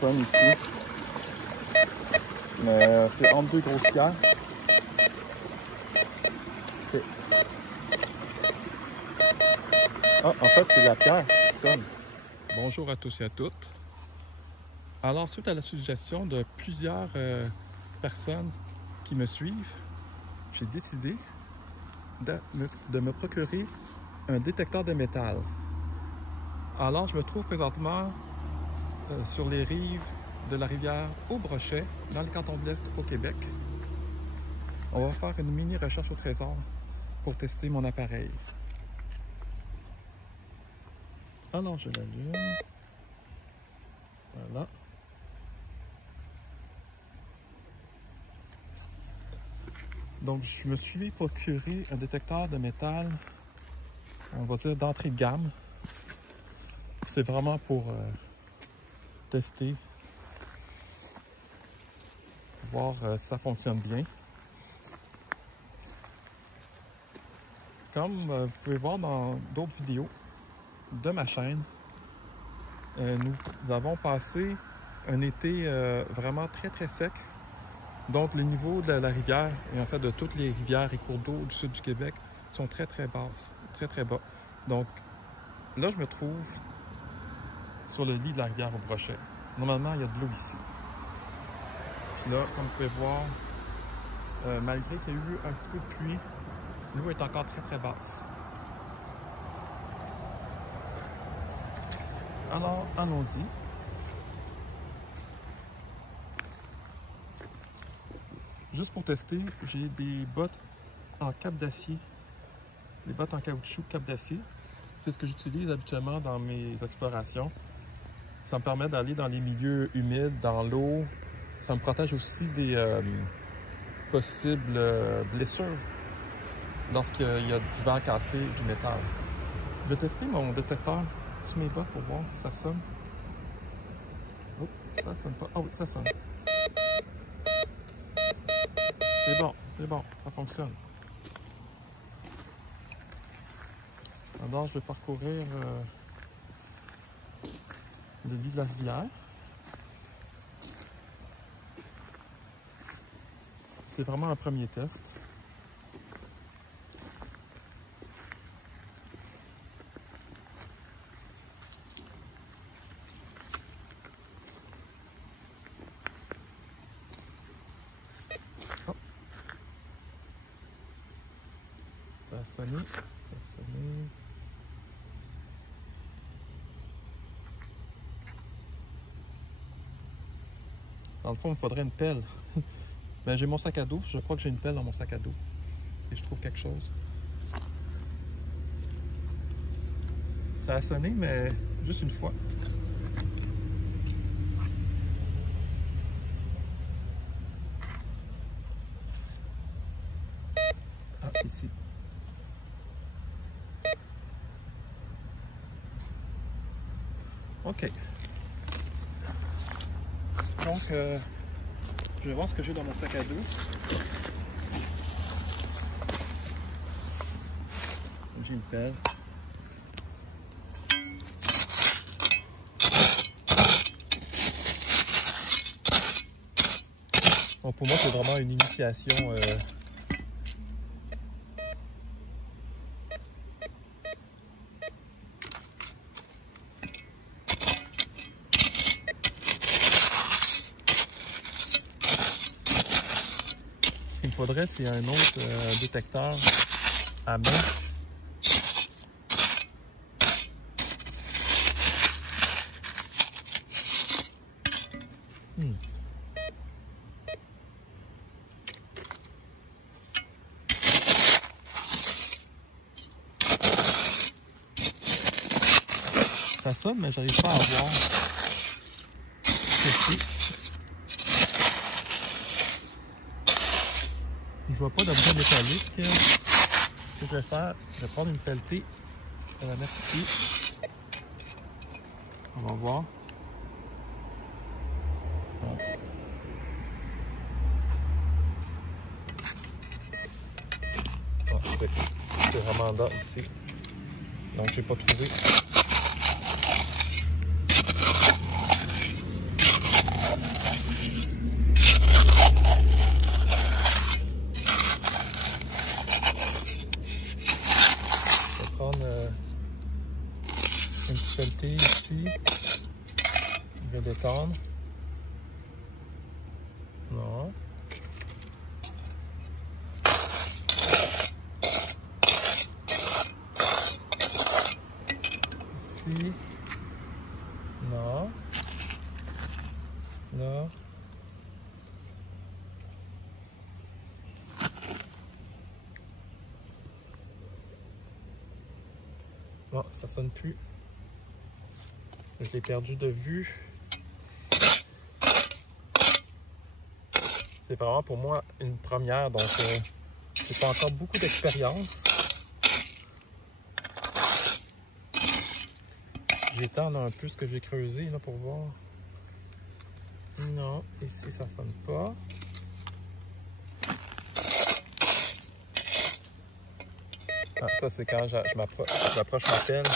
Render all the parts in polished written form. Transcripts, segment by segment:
sonne ici. Mais c'est entre deux grosses pierres. Ah, en fait, c'est la pierre qui sonne. Bonjour à tous et à toutes. Alors, suite à la suggestion de plusieurs personnes qui me suivent, j'ai décidé de me procurer un détecteur de métal. Alors, je me trouve présentement sur les rives de la rivière Haut-Brochet, dans le canton de l'Est au Québec. On va faire une mini recherche au trésor pour tester mon appareil. Alors, je l'allume. Voilà. Donc, je me suis procuré un détecteur de métal, on va dire d'entrée de gamme. C'est vraiment pour tester, voir si ça fonctionne bien. Comme vous pouvez voir dans d'autres vidéos de ma chaîne, nous avons passé un été vraiment très sec. Donc, le niveau de la rivière, et en fait de toutes les rivières et cours d'eau du sud du Québec, sont très basses, très bas. Donc, là, je me trouve sur le lit de la rivière au Brochet. Normalement, il y a de l'eau ici. Puis là, comme vous pouvez voir, malgré qu'il y a eu un petit peu de pluie, l'eau est encore très basse. Alors, allons-y. Juste pour tester, j'ai des bottes en cape d'acier. Des bottes en caoutchouc cape d'acier. C'est ce que j'utilise habituellement dans mes explorations. Ça me permet d'aller dans les milieux humides, dans l'eau. Ça me protège aussi des possibles blessures lorsqu'il y a du vent cassé, du métal. Je vais tester mon détecteur sur mes bottes pour voir si ça sonne. Oh, ça sonne pas. Ah oui, ça sonne. C'est bon, ça fonctionne. Alors, je vais parcourir le lit de la rivière. C'est vraiment un premier test. Oh. Ça a sonné, Dans le fond, il me faudrait une pelle. Ben, j'ai mon sac à dos. Je crois que j'ai une pelle dans mon sac à dos. Si je trouve quelque chose. Ça a sonné, mais juste une fois. Ah, ici. OK. Donc, je vais voir ce que j'ai dans mon sac à dos. J'ai une pelle. Donc, pour moi, c'est vraiment une initiation. Ce qu'il me faudrait, c'est un autre détecteur à main. Ça sonne, mais j'arrive pas à voir ceci. Je vois pas d'objet métallique. Ce que je vais faire, je vais prendre une pelletée, je vais la mettre ici. On va voir. C'est vraiment là ici. Donc j'ai pas trouvé. spécialité ici. Je vais détendre. Non. Ici. Non. Là. Non, ça sonne plus. Je l'ai perdu de vue. C'est vraiment pour moi une première, donc j'ai pas encore beaucoup d'expérience. J'étends un peu ce que j'ai creusé là, pour voir. Non, ici ça sonne pas. Ah, ça c'est quand je m'approche ma pelle.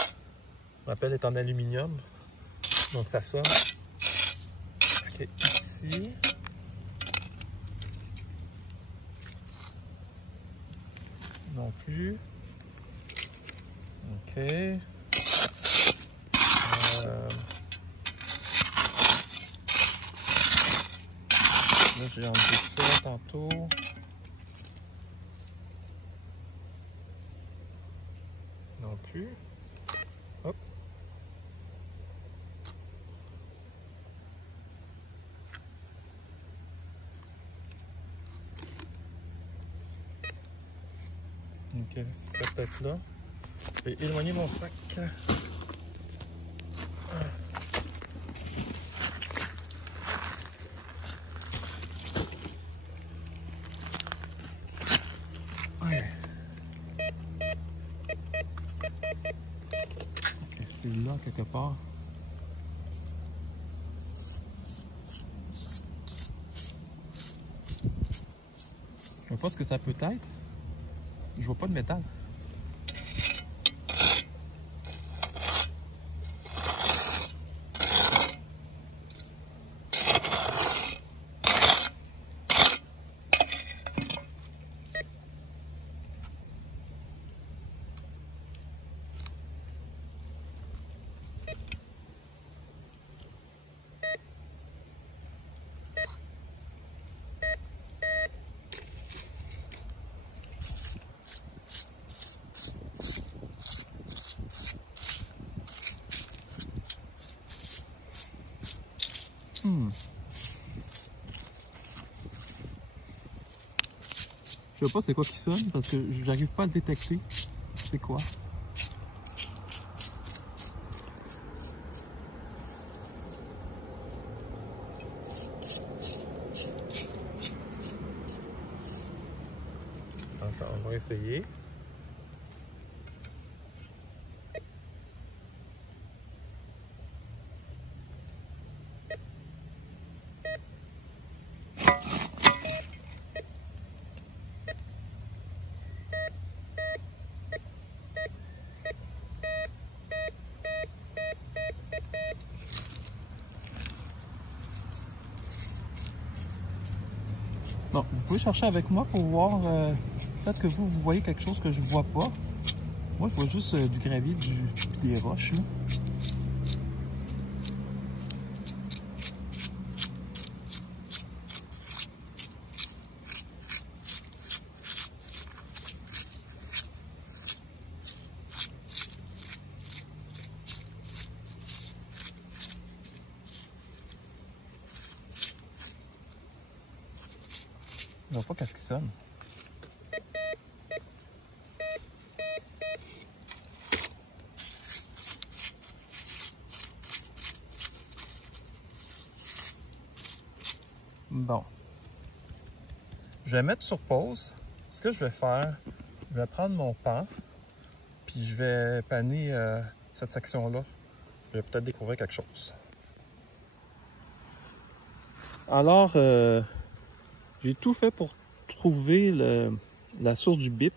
Ma pelle est en aluminium, donc ça sonne. Ok, ici. Non plus. Ok. Là, j'ai enlevé ça tantôt. Non plus. Hop. Ok, c'est peut-être là. Je vais éloigner mon sac. Ouais. Ok, c'est là quelque part. Je sais pas ce que ça peut être. Je vois pas de métal. Je sais pas c'est quoi qui sonne parce que j'arrive pas à le détecter. C'est quoi? Attends, on va essayer. Bon, vous pouvez chercher avec moi pour voir, peut-être que vous voyez quelque chose que je vois pas. Moi, je vois juste du gravier, des roches, là. Je vois pas qu'est-ce qui sonne. Bon. Je vais mettre sur pause. Ce que je vais faire, je vais prendre mon pan, puis je vais panner cette section-là. Je vais peut-être découvrir quelque chose. Alors, j'ai tout fait pour trouver la source du bip.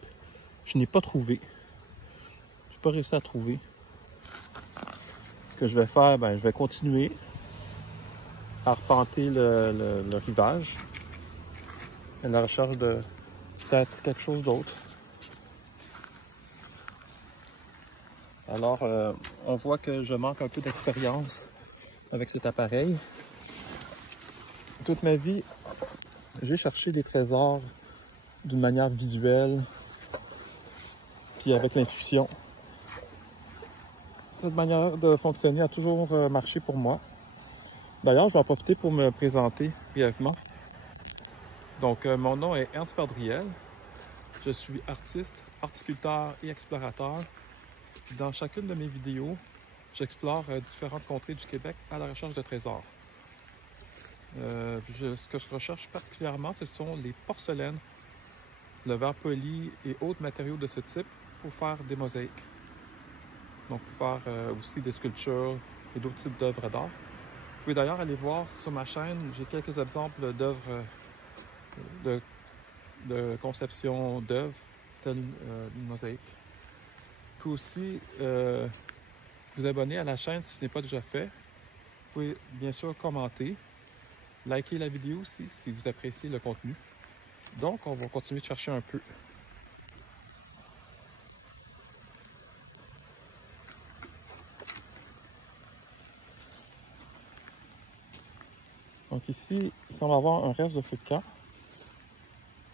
Je n'ai pas trouvé. Je n'ai pas réussi à trouver. Ce que je vais faire, ben, je vais continuer à arpenter le rivage à la recherche de peut-être quelque chose d'autre. Alors, on voit que je manque un peu d'expérience avec cet appareil. Toute ma vie, j'ai cherché des trésors d'une manière visuelle, puis avec l'intuition. Cette manière de fonctionner a toujours marché pour moi. D'ailleurs, je vais en profiter pour me présenter brièvement. Donc, mon nom est Ernst Perdriel. Je suis artiste, horticulteur et explorateur. Dans chacune de mes vidéos, j'explore différentes contrées du Québec à la recherche de trésors. Ce que je recherche particulièrement, ce sont les porcelaines, le verre poli et autres matériaux de ce type pour faire des mosaïques. Donc pour faire aussi des sculptures et d'autres types d'œuvres d'art. Vous pouvez d'ailleurs aller voir sur ma chaîne, j'ai quelques exemples d'œuvres de conception d'œuvres, telles une mosaïque. Vous pouvez aussi vous abonner à la chaîne si ce n'est pas déjà fait. Vous pouvez bien sûr commenter, liker la vidéo aussi si vous appréciez le contenu. Donc on va continuer de chercher un peu. Donc ici, il semble avoir un reste de feu de camp.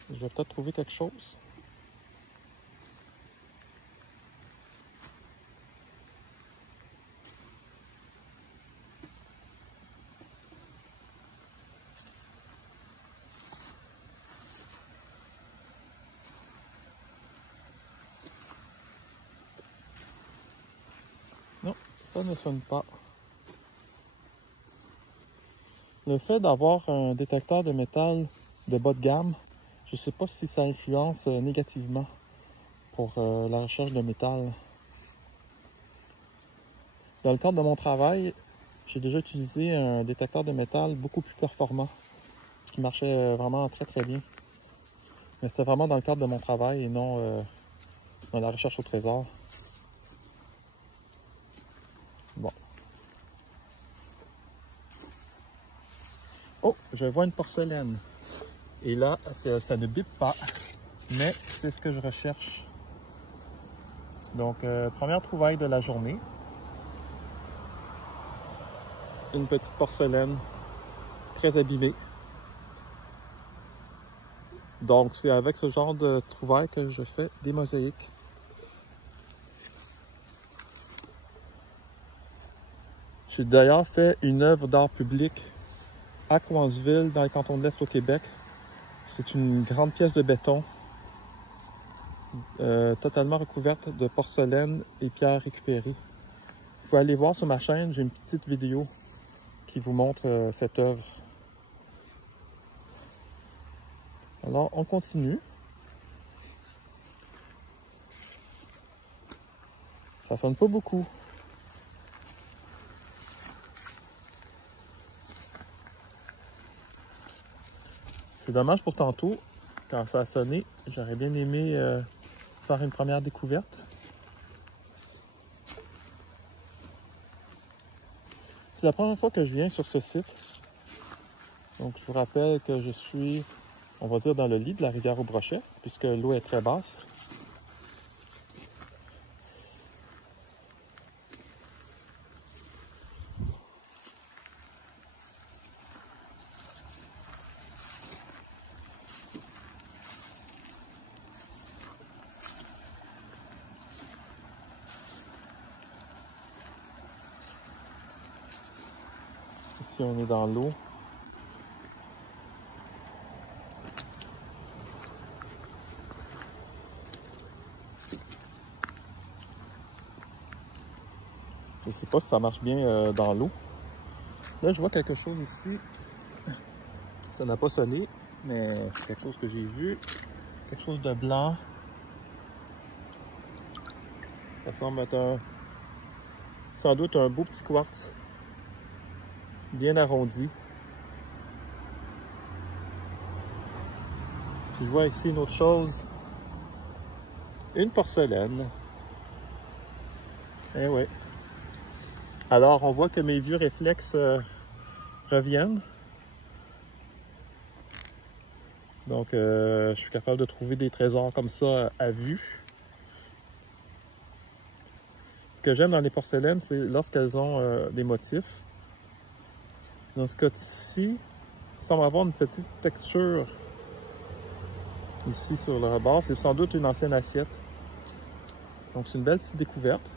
Je vais peut-être trouver quelque chose. Non, ça ne sonne pas. Le fait d'avoir un détecteur de métal de bas de gamme, je ne sais pas si ça influence négativement pour la recherche de métal. Dans le cadre de mon travail, j'ai déjà utilisé un détecteur de métal beaucoup plus performant, qui marchait vraiment très très bien. Mais c'était vraiment dans le cadre de mon travail et non dans la recherche au trésor. Bon. Oh, je vois une porcelaine. Et là, ça ne bip pas, mais c'est ce que je recherche. Donc, première trouvaille de la journée. Une petite porcelaine très abîmée. Donc, c'est avec ce genre de trouvailles que je fais des mosaïques. J'ai d'ailleurs fait une œuvre d'art public à Cowansville, dans le canton de l'Est au Québec. C'est une grande pièce de béton, totalement recouverte de porcelaine et pierres récupérées. Vous pouvez aller voir sur ma chaîne, j'ai une petite vidéo qui vous montre cette œuvre. Alors, on continue. Ça sonne pas beaucoup. C'est dommage pour tantôt, quand ça a sonné, j'aurais bien aimé faire une première découverte. C'est la première fois que je viens sur ce site. Donc je vous rappelle que je suis, on va dire, dans le lit de la rivière au Brochet, puisque l'eau est très basse. Ici, on est dans l'eau. Je ne sais pas si ça marche bien dans l'eau. Là, je vois quelque chose ici. Ça n'a pas sonné, mais c'est quelque chose que j'ai vu. Quelque chose de blanc. Ça semble être sans doute un beau petit quartz. Bien arrondi. Puis je vois ici une autre chose. Une porcelaine. Eh oui. Alors, on voit que mes vieux réflexes reviennent. Donc, je suis capable de trouver des trésors comme ça à vue. Ce que j'aime dans les porcelaines, c'est lorsqu'elles ont des motifs. Dans ce cas-ci, il semble avoir une petite texture ici sur le rebord. C'est sans doute une ancienne assiette. Donc c'est une belle petite découverte.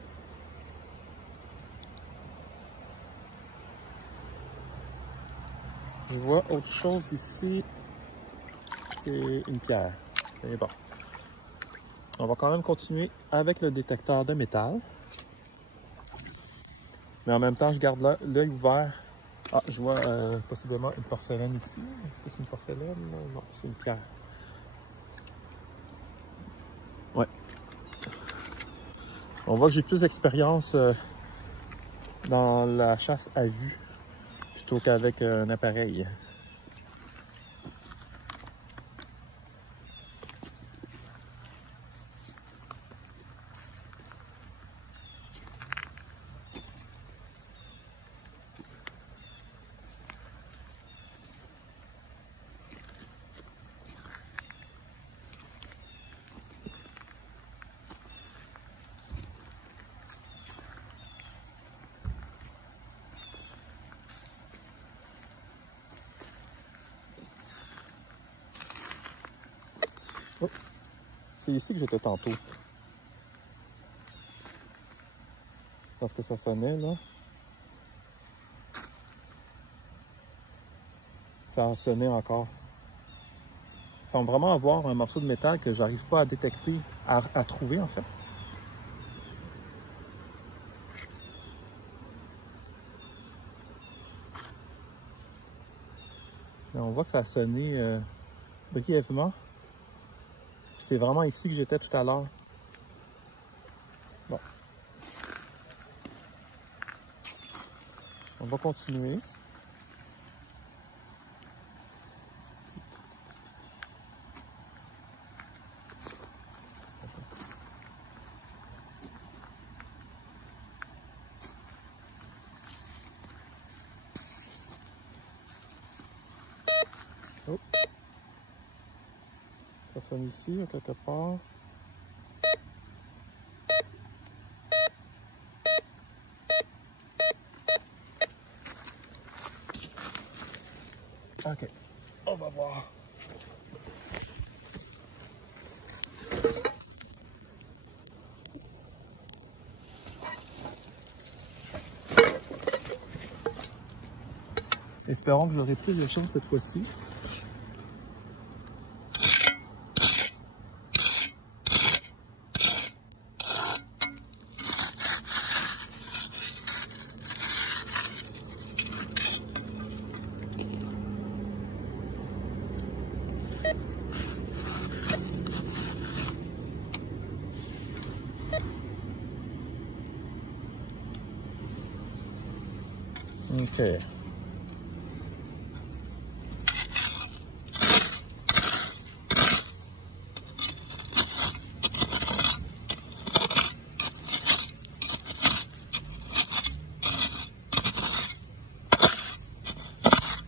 Je vois autre chose ici. C'est une pierre. C'est bon. On va quand même continuer avec le détecteur de métal. Mais en même temps, je garde l'œil ouvert. Ah, je vois possiblement une porcelaine ici. Est-ce que c'est une porcelaine? Non, c'est une pierre. Ouais. On voit que j'ai plus d'expérience dans la chasse à vue plutôt qu'avec un appareil. Oh, c'est ici que j'étais tantôt. Parce que ça sonnait là. Ça a sonné encore. Il semble vraiment avoir un morceau de métal que j'arrive pas à détecter, à trouver en fait. Mais on voit que ça a sonné brièvement. C'est vraiment ici que j'étais tout à l'heure. Bon. On va continuer. Oh. Ça sonne ici, à quelque part. Ok, on va voir. Espérons que j'aurai plus de chance cette fois-ci. Ok.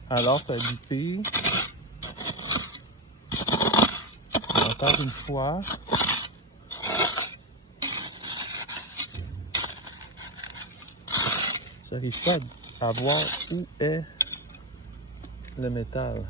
Alors, ça a bipé. Encore une fois. J'arrive pas à voir où est le métal.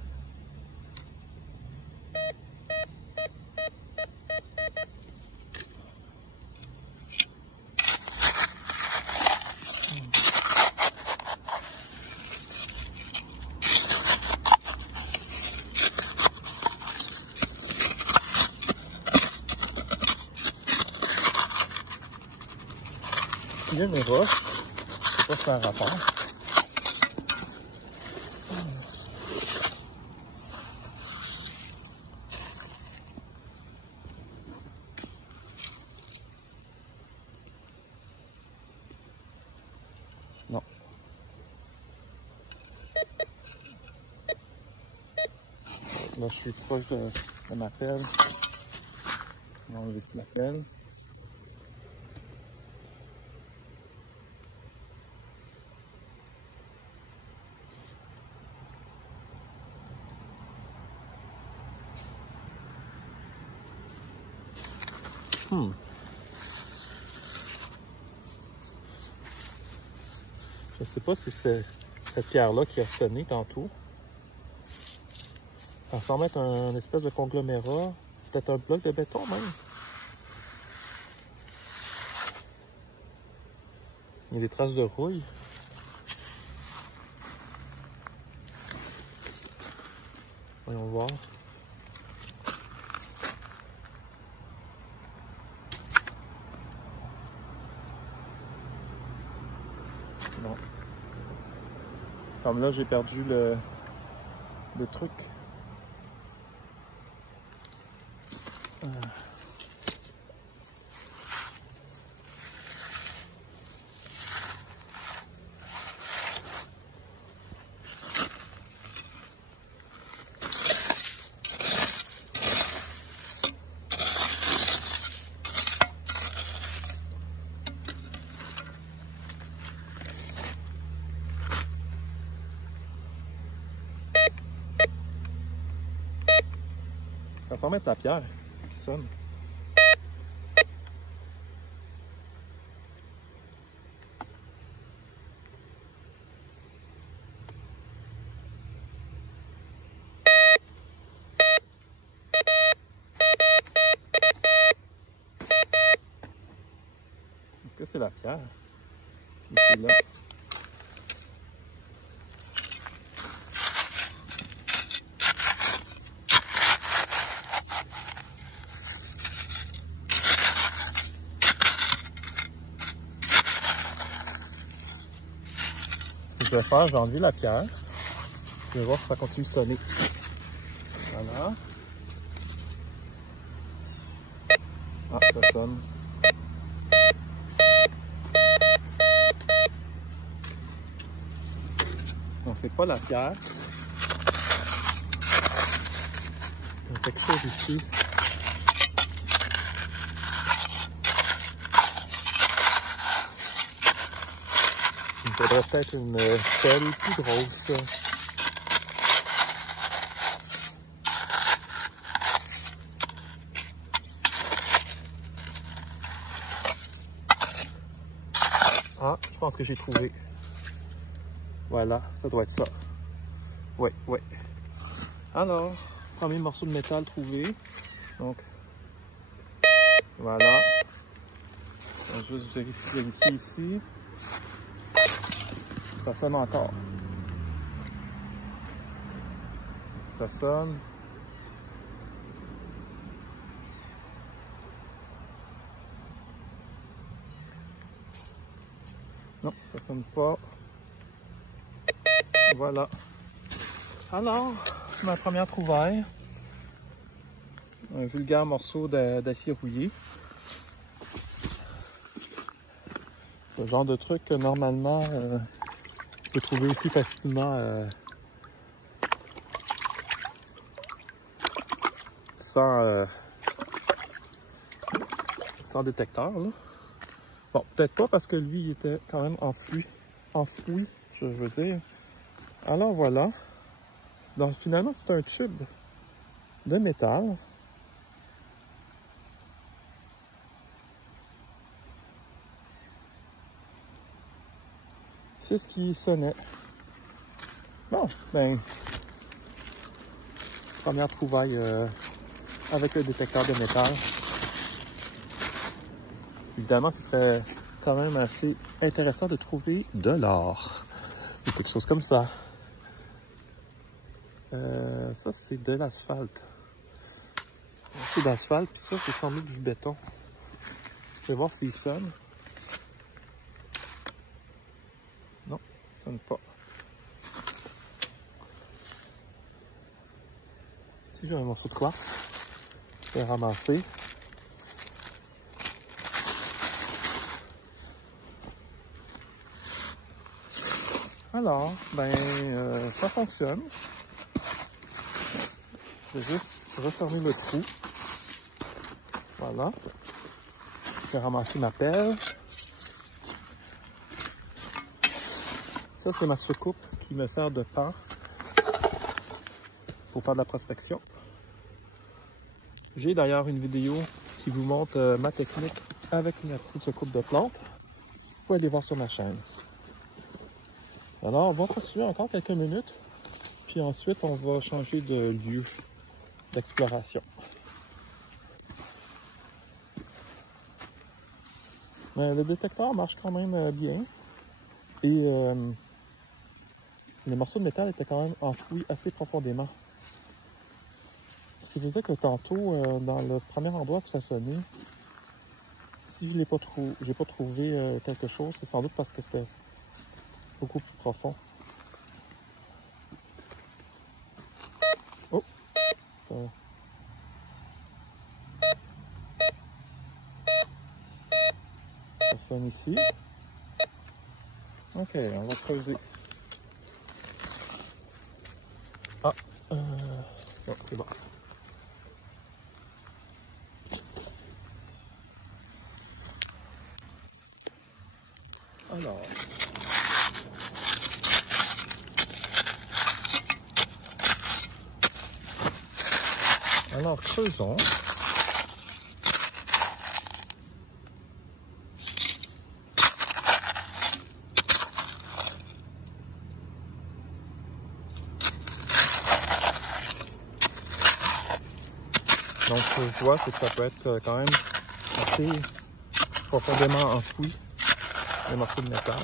Il y a une roche, je sais pas si c'est un rapport. Non. Là, je suis proche de ma pelle. On va enlever la pelle. Je ne sais pas si c'est cette pierre-là qui a sonné tantôt. Ça semble être un espèce de conglomérat. Peut-être un bloc de béton même. Il y a des traces de rouille. Voyons voir. Non. Comme là, j'ai perdu le truc. Ça semble être la pierre qui sonne. Est-ce que c'est la pierre? Ou c'est là? Ce que je vais faire, je vais enlever la pierre. Je vais voir si ça continue de sonner. Voilà. Ah, ça sonne. Donc, c'est pas la pierre. Il y a quelque chose ici. Il me faudrait peut-être une pelle plus grosse. Ah, je pense que j'ai trouvé. Voilà, ça doit être ça. Ouais. Alors, premier morceau de métal trouvé. Donc, voilà. On va juste vérifier ici. Ça sonne encore. Ça sonne. Non, ça sonne pas. Voilà. Alors, ma première trouvaille. Un vulgaire morceau d'acier rouillé. C'est le genre de truc que normalement, on peut trouver aussi facilement sans détecteur. Là. Bon, peut-être pas parce que lui, il était quand même enfoui, je veux dire. Alors voilà. Donc, finalement, c'est un tube de métal. C'est ce qui sonnait. Bon, ben, première trouvaille avec le détecteur de métal. Évidemment, ce serait quand même assez intéressant de trouver de l'or. Ou quelque chose comme ça. Ça, c'est de l'asphalte. C'est d'asphalte, puis ça, c'est sans doute du béton. Je vais voir s'il sonne. Non, il sonne pas. Ici, j'ai un morceau de quartz. Je vais ramasser. Alors, ben, ça fonctionne. Je vais juste refermer le trou. Voilà. Je vais ramasser ma pelle. Ça, c'est ma soucoupe qui me sert de pan pour faire de la prospection. J'ai d'ailleurs une vidéo qui vous montre ma technique avec une petite soucoupe de plantes. Vous pouvez aller voir sur ma chaîne. Alors, on va continuer encore quelques minutes, puis ensuite, on va changer de lieu d'exploration. Mais le détecteur marche quand même bien, et les morceaux de métal étaient quand même enfouis assez profondément. Ce qui faisait que tantôt, dans le premier endroit où ça sonnait, si je n'ai pas trouvé quelque chose, c'est sans doute parce que c'était beaucoup plus profond. Oh! Ça sonne ici. Ok, on va creuser. Ah! Non, c'est bon. Alors creusons. Donc ce que je vois, c'est que ça peut être quand même assez profondément enfoui, les morceaux de métal.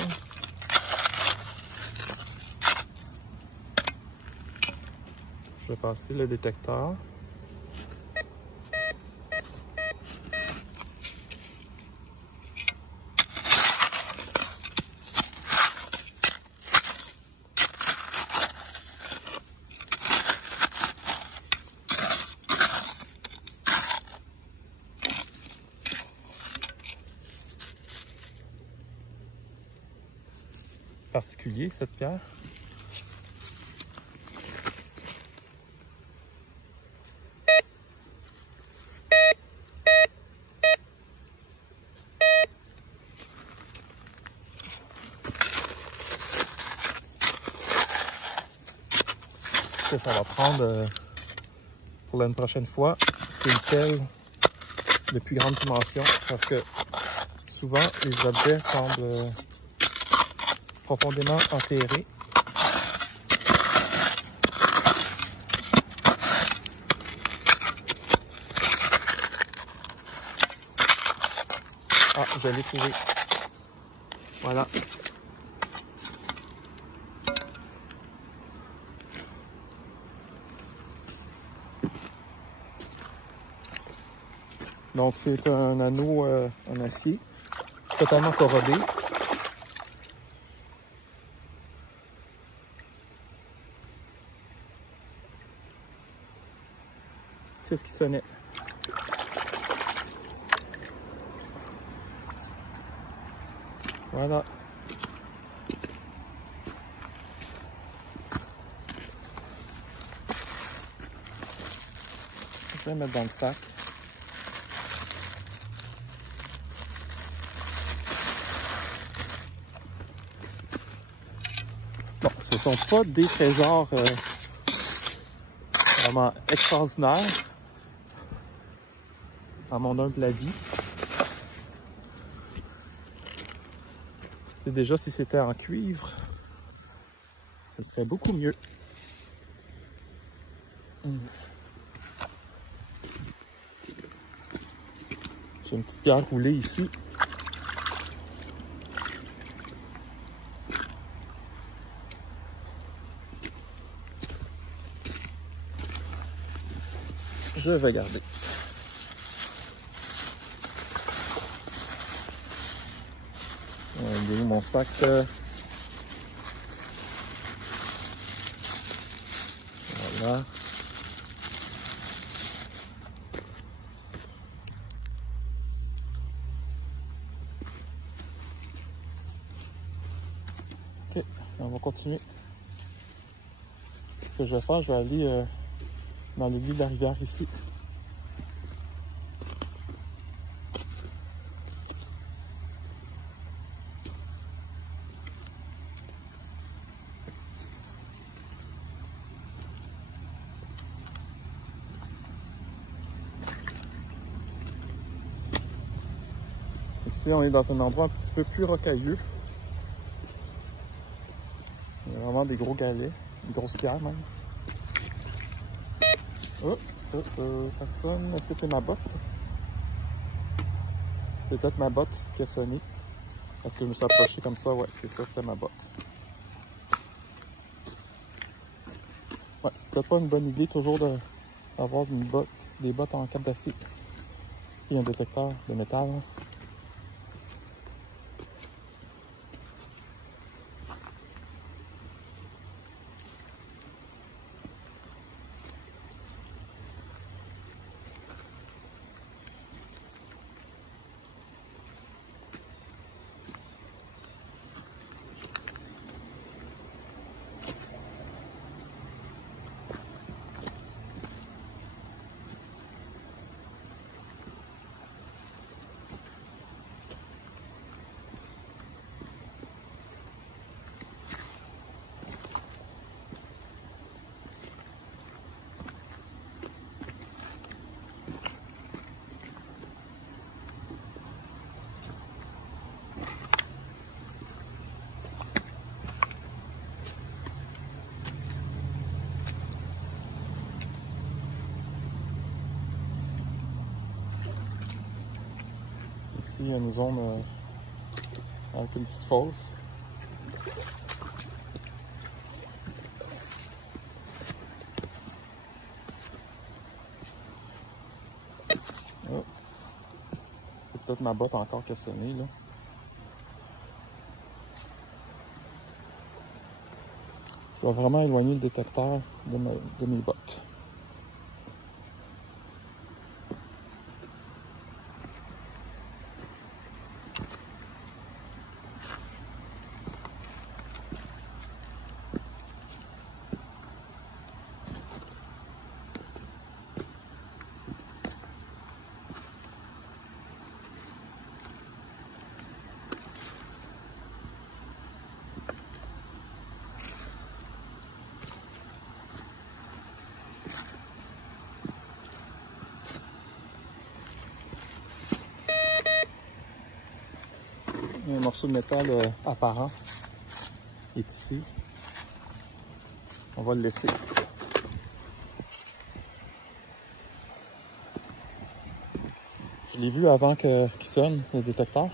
Je vais passer le détecteur. Particulier cette pierre. Ce que ça va prendre pour une prochaine fois, c'est une pelle de plus grande dimension, parce que souvent les objets semblent profondément enterrés. Ah, je l'ai trouvé. Voilà. Donc c'est un anneau en acier, totalement corrodé. C'est ce qui sonnait. Voilà. Je vais mettre dans le sac. Bon, ce ne sont pas des trésors vraiment extraordinaires, à mon humble avis. C'est déjà, si c'était en cuivre, ce serait beaucoup mieux. J'ai une petite pierre roulée ici. Je vais garder. Il est où mon sac? Voilà. Ok, on va continuer. Ce que je vais faire, je vais aller dans le lit de la rivière ici. Ici, on est dans un endroit un petit peu plus rocailleux. Vraiment des gros galets, des grosses pierres même. Oh, ça sonne. Est-ce que c'est ma botte? C'est peut-être ma botte qui a sonné. Est-ce que je me suis approché comme ça? Ouais, c'est ça, c'était ma botte. Ouais, c'est peut-être pas une bonne idée toujours d'avoir des bottes en câble d'acier. Et un détecteur de métal. Ici, il y a une zone avec une petite fosse. Oh. C'est peut-être ma botte encore qui a sonné, là. Je vais vraiment éloigner le détecteur de mes bottes. Un morceau de métal apparent est ici. On va le laisser. Je l'ai vu avant qu'il sonne, le détecteur.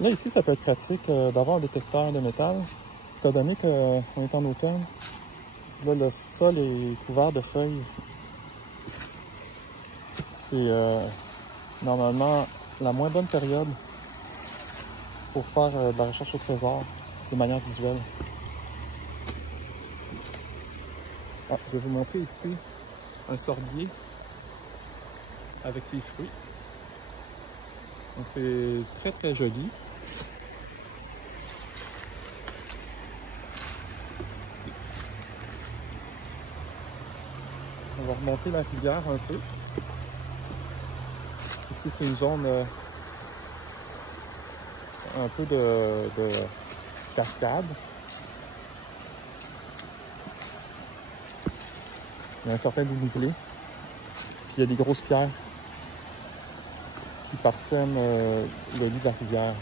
Là, ici, ça peut être pratique d'avoir un détecteur de métal. Étant donné qu'on est en automne, là, le sol est couvert de feuilles. C'est normalement la moins bonne période pour faire de la recherche au trésor de manière visuelle. Ah, je vais vous montrer ici un sorbier avec ses fruits. Donc c'est très très joli. On va remonter la rivière un peu. Ici c'est une zone un peu de cascade. Il y a un certain dénivelé. Puis il y a des grosses pierres qui parsèment le lit de la rivière.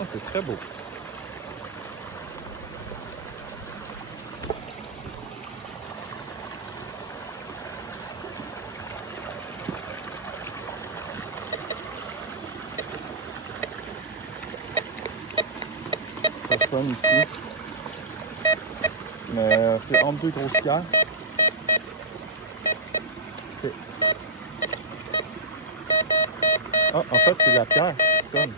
Oh, c'est très beau. Ça sonne ici. Mais c'est entre deux grosses pierres. Okay. Ah, en fait, c'est la pierre qui sonne.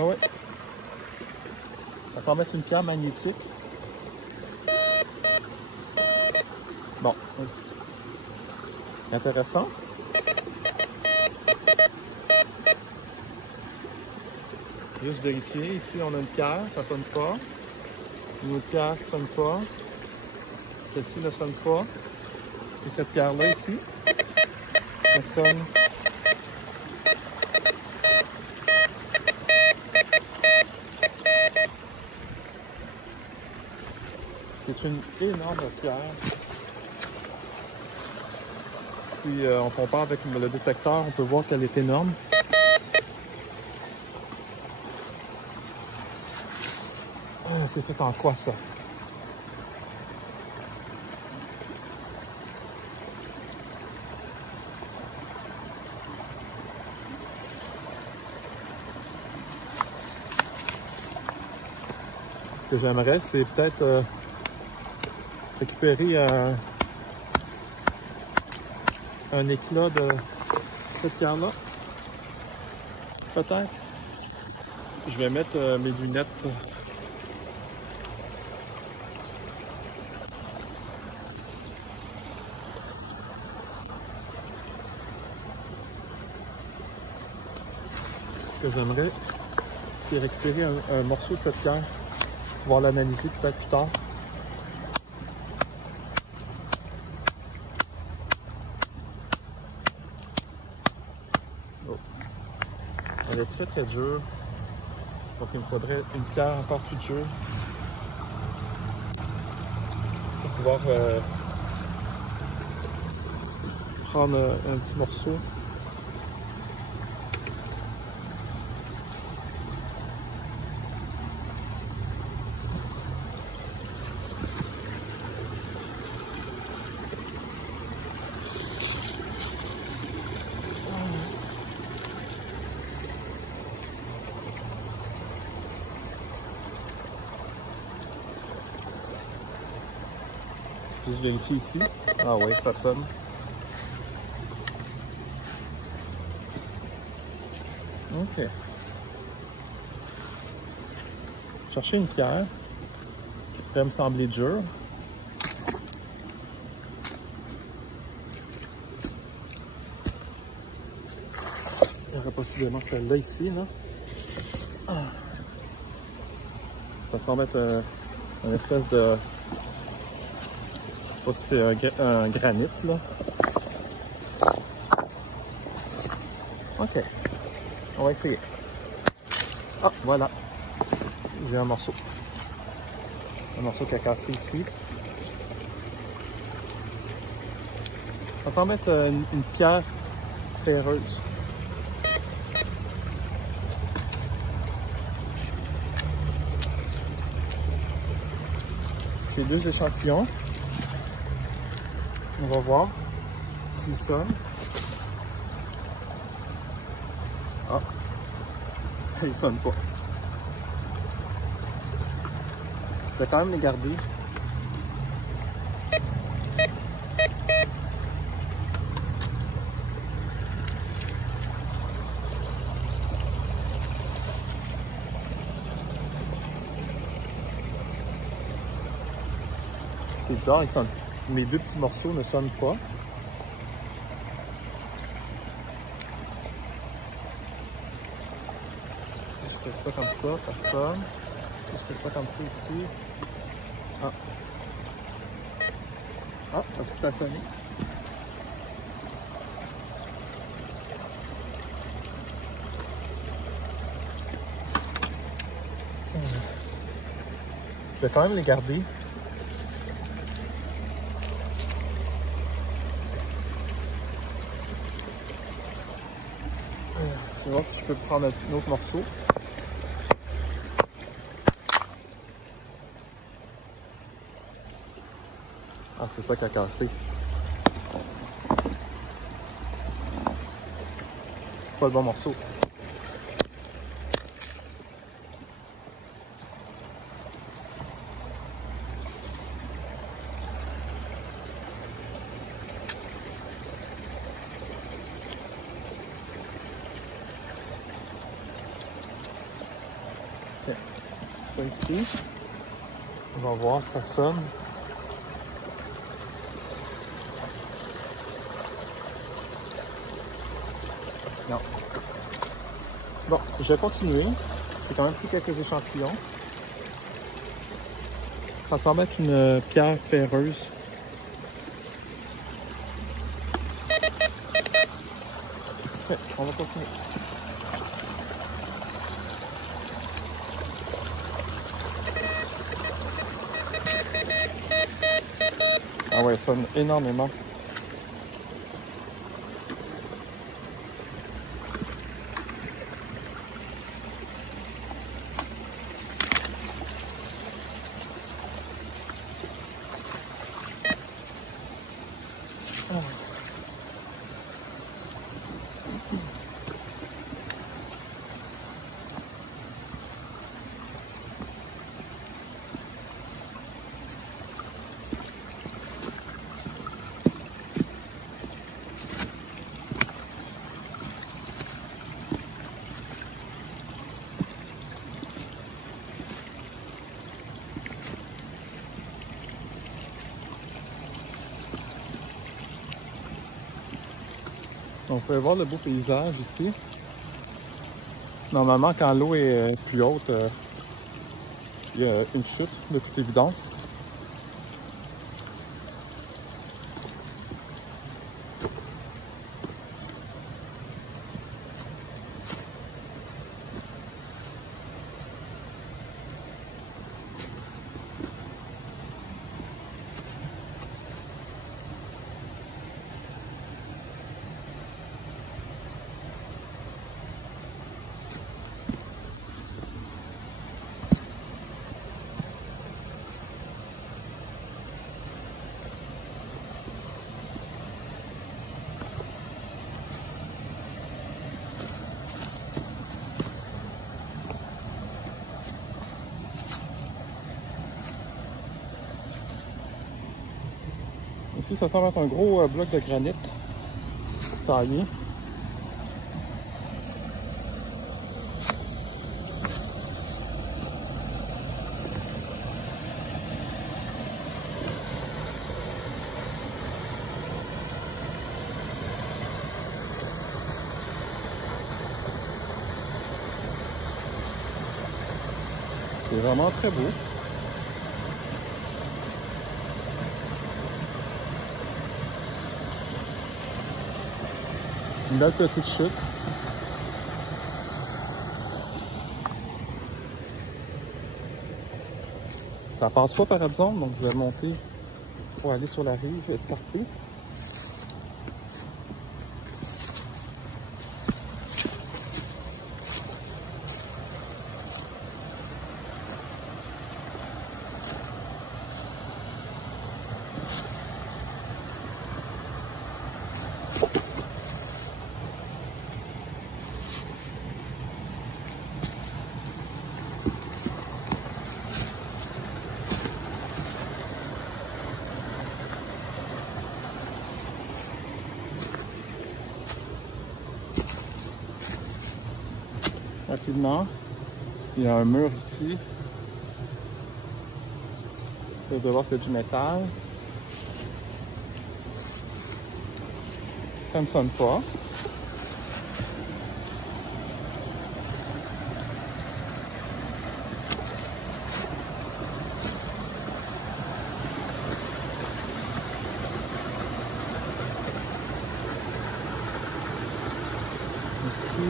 Ah ouais. Ça semble être une pierre magnétique. Bon. Intéressant. Juste vérifier. Ici, on a une pierre, ça ne sonne pas. Une autre pierre qui ne sonne pas. Celle-ci ne sonne pas. Et cette pierre-là ici, ça sonne. C'est une énorme pierre. Si on compare avec le détecteur, on peut voir qu'elle est énorme. C'est fait en quoi ça? Ce que j'aimerais, c'est peut-être récupérer un éclat de cette pierre-là. Peut-être. Je vais mettre mes lunettes. Ce que j'aimerais, c'est récupérer un morceau de cette pierre, pouvoir l'analyser peut-être plus tard. Oh. Elle est très très dure, donc il me faudrait une pierre encore plus dure pour pouvoir prendre un petit morceau. Juste vérifier ici. Ah oui, ça sonne. Ok. Chercher une pierre qui pourrait me sembler dure. Il y aurait possiblement celle-là ici, là. Ah. Ça semble être une espèce de... Je sais pas si c'est un granit, là. Ok. On va essayer. Ah, voilà. J'ai un morceau. Un morceau qui a cassé ici. Ça semble être une pierre ferreuse. C'est deux échantillons. On va voir s'ils sonnent. Ah, ils sonnent pas. Je vais quand même les garder. C'est bizarre, ils sonnent. Mes deux petits morceaux ne sonnent pas. Si je fais ça comme ça sonne. Si je fais ça comme ça ici. Ah. Ah, est-ce que ça a sonné? Je vais quand même les garder. Je vais voir si je peux prendre un autre morceau. Ah, c'est ça qui a cassé. Pas le bon morceau. Okay. Ça ici. On va voir si ça sonne. Non. Bon, je vais continuer. J'ai quand même pris quelques échantillons. Ça semble être une pierre ferreuse. Ok, on va continuer. Ah ouais, ça sonne énormément. On peut voir le beau paysage ici. Normalement, quand l'eau est plus haute, il y a une chute de toute évidence. Ici, ça semble être un gros bloc de granit taillé. C'est vraiment très beau. Une belle petite chute. Ça passe pas par exemple, donc je vais monter pour aller sur la rive escarpée. Rapidement, il y a un mur ici. Vous pouvez voir, c'est du métal. Ça ne sonne pas. Ici.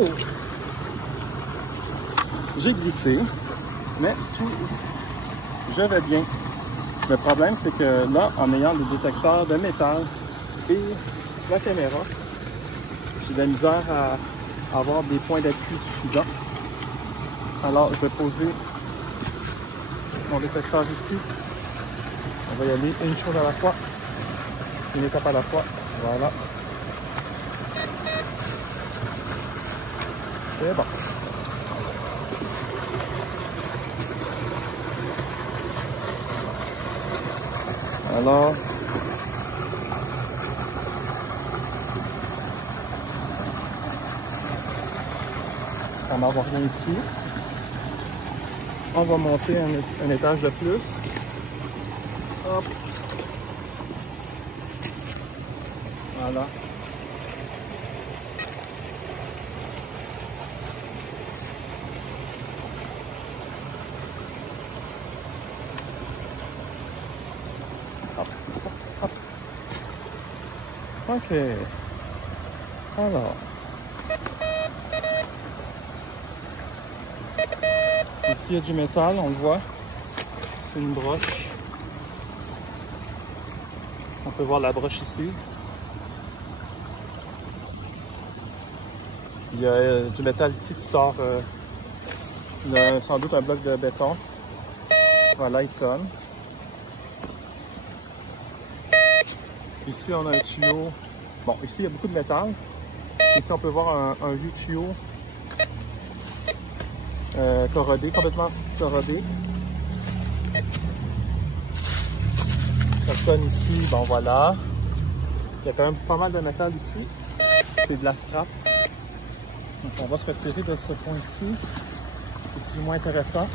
Oh! J'ai glissé, mais je vais bien. Le problème, c'est que là, en ayant le détecteur de métal et la caméra, j'ai de la misère à avoir des points d'appui suffisants. Alors, je vais poser mon détecteur ici. On va y aller une chose à la fois, une étape à la fois. Voilà. C'est bon. Alors, ça On n'en voit rien ici. On va monter un étage de plus. Hop. Voilà. Hop, hop. Ok. Alors. Ici, il y a du métal, on le voit. C'est une broche. On peut voir la broche ici. Il y a du métal ici qui sort, sans doute un bloc de béton. Voilà, il sonne. Ici, on a un tuyau. Bon, ici, il y a beaucoup de métal. Ici, on peut voir un vieux tuyau corrodé, complètement corrodé. Ça sonne ici, bon voilà. Il y a quand même pas mal de métal ici. C'est de la scrap. Donc on va se retirer de ce point ici. C'est plus ou moins intéressant.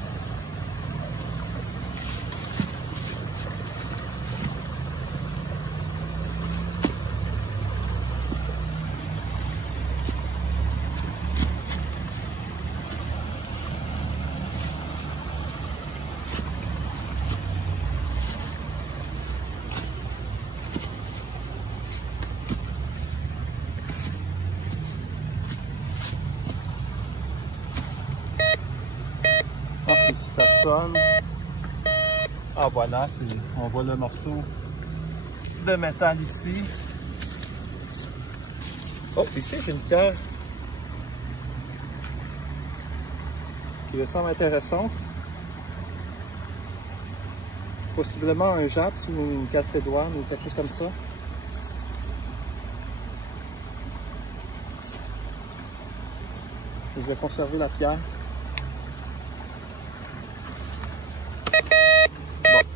Ah, ici ça sonne. Ah voilà, on voit le morceau de métal ici. Oh, ici j'ai une pierre qui me semble intéressante. Possiblement un japs ou une calcédoine ou quelque chose comme ça. Je vais conserver la pierre.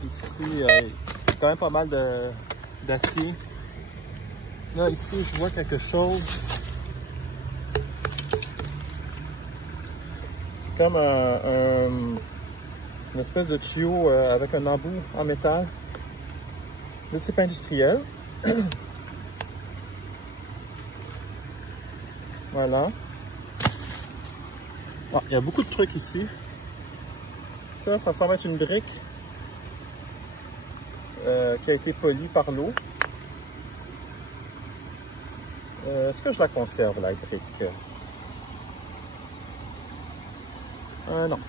Ici, il y a quand même pas mal d'acier. Là, ici, je vois quelque chose. C'est comme une espèce de tuyau avec un embout en métal. De type industriel. Voilà. Ah, il y a beaucoup de trucs ici. Ça semble être une brique. Qui a été polie par l'eau. Est-ce que je la conserve, la brique? Non.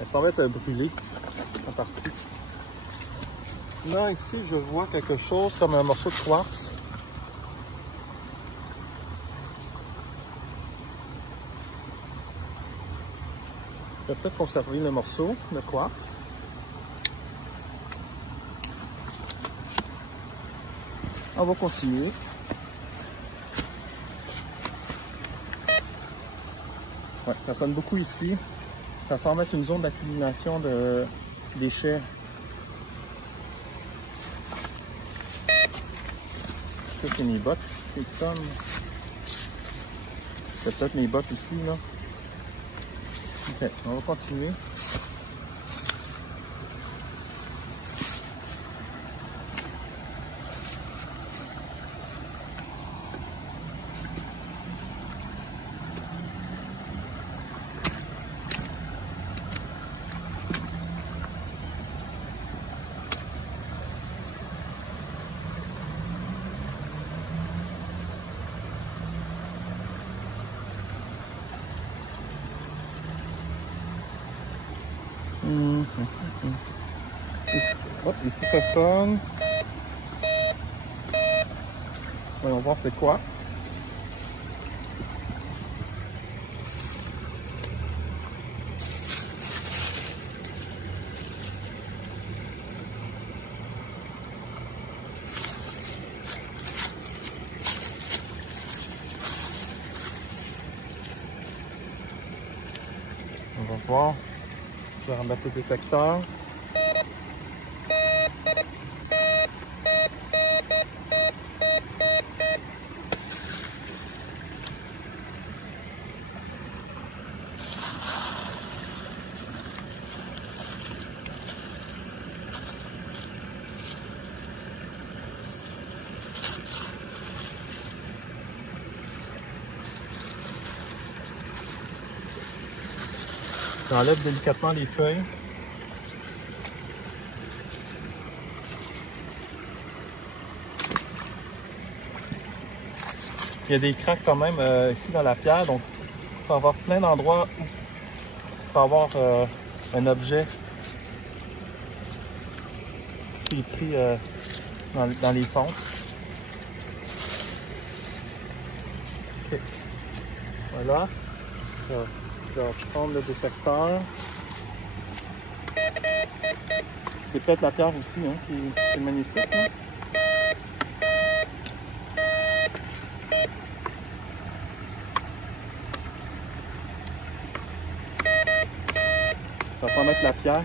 Elle semble être brûlée en partie. Là, ici, je vois quelque chose comme un morceau de quartz. Je vais peut-être conserver le morceau de quartz. On va continuer. Ouais, ça sonne beaucoup ici. Ça semble être une zone d'accumulation de déchets. Ça, c'est mes bottes qui sonnent. C'est peut-être mes bottes ici, là. Ok, on va continuer. Hop, ici ça sonne. Voyons voir c'est quoi. On va voir. Je vais remettre le détecteur. J'enlève délicatement les feuilles. Il y a des craques quand même ici dans la pierre, donc il peut y avoir plein d'endroits où il peut y avoir un objet qui est pris dans les fontes. Okay. Voilà. Je vais prendre le détecteur. C'est peut-être la pierre ici hein, qui est magnétique. Hein? Je vais pas mettre la pierre.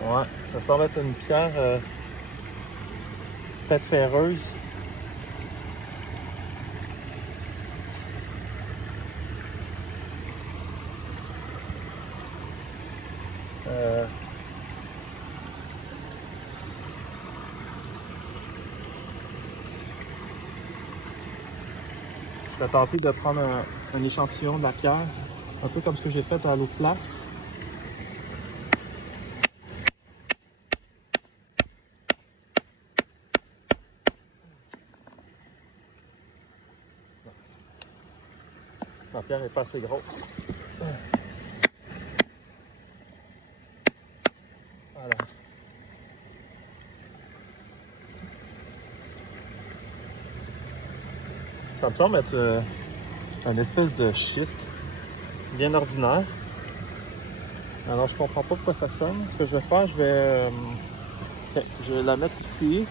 Ouais, ça semble être une pierre peut-être ferreuse. Je vais tenter de prendre un échantillon de la pierre, un peu comme ce que j'ai fait à l'autre place. La pierre n'est pas assez grosse. Voilà. Ça me semble être une espèce de schiste bien ordinaire. Alors je comprends pas pourquoi ça sonne. Ce que je vais faire, je vais la mettre ici.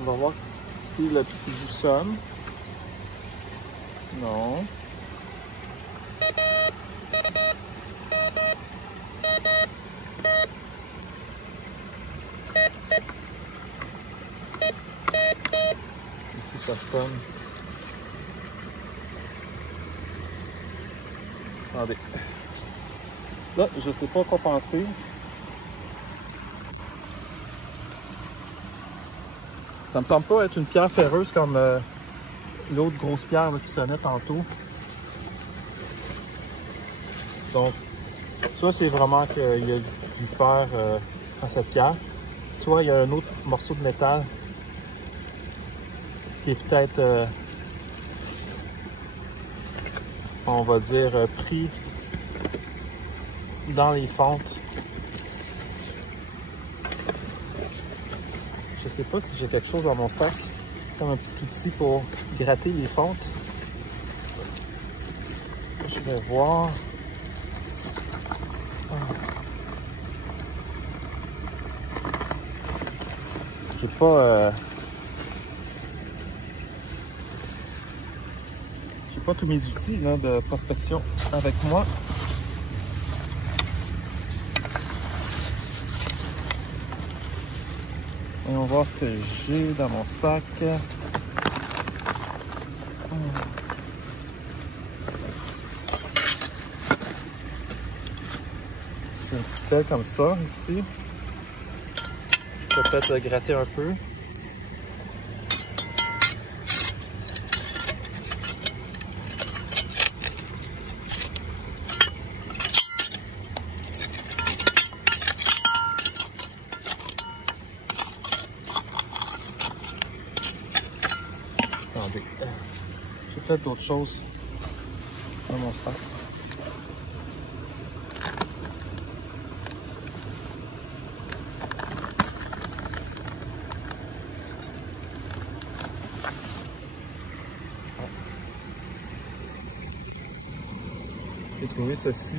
On va voir si le petit bout sonne. Non. Ici ça sonne. Attendez. Là, je sais pas quoi penser. Ça me semble pas être une pierre ferreuse comme l'autre grosse pierre là, qui sonnait tantôt. Donc, soit c'est vraiment qu'il y a du fer dans cette pierre, soit il y a un autre morceau de métal qui est peut-être, on va dire, pris dans les fentes. Je sais pas si j'ai quelque chose dans mon sac, comme un petit outil pour gratter les fentes. Je vais voir. J'ai pas tous mes outils là, de prospection avec moi. Voyons voir ce que j'ai dans mon sac. J'ai une petite pelle comme ça ici. Je vais peut-être le gratter un peu. Attendez, j'ai peut-être d'autres choses dans mon sac. J'ai trouvé ceci.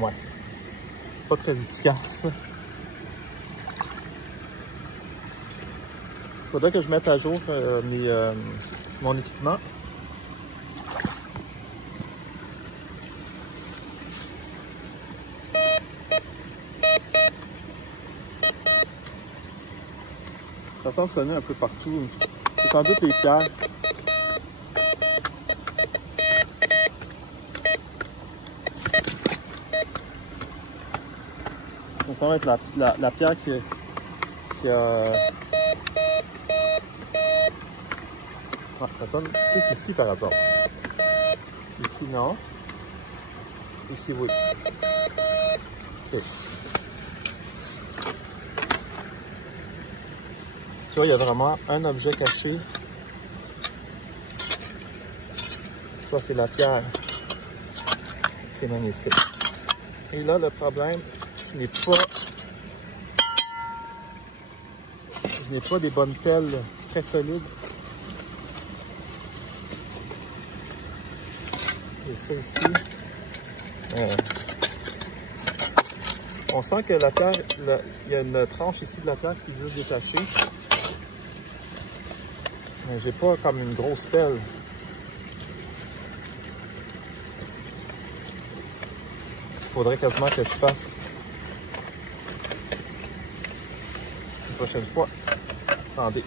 Ouais, c'est pas très efficace. faudrait que je mette à jour mon équipement. Ça fonctionnait un peu partout. C'est sans doute les pierres. Ça va être la pierre qui a... Ah, ça sonne plus ici par exemple. Ici non. Ici oui. Ok. Tu vois, il y a vraiment un objet caché. Soit c'est la pierre qui est magnifique. Et là, le problème, je n'ai pas des bonnes pelles très solides. Et ça ici, on sent que la pierre, il y a une tranche ici de la pierre qui veut se détacher. Mais j'ai pas comme une grosse pelle. Il faudrait quasiment que je fasse une prochaine fois. Attendez.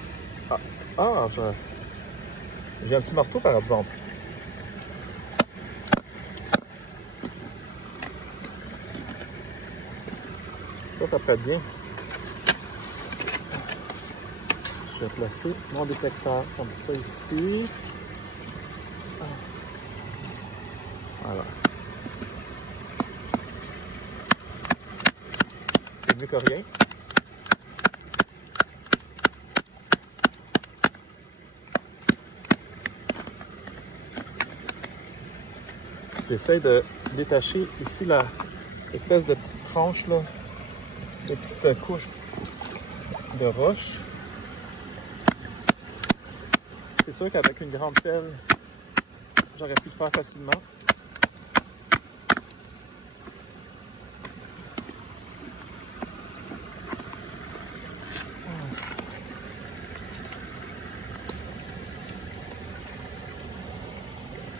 J'ai un petit marteau par exemple. Ça peut être bien. Je vais placer mon détecteur comme ça ici. Voilà. C'est mieux que rien. J'essaie de détacher ici l'espèce de petite tranche là, de petite couche de roche. C'est sûr qu'avec une grande pelle, j'aurais pu le faire facilement.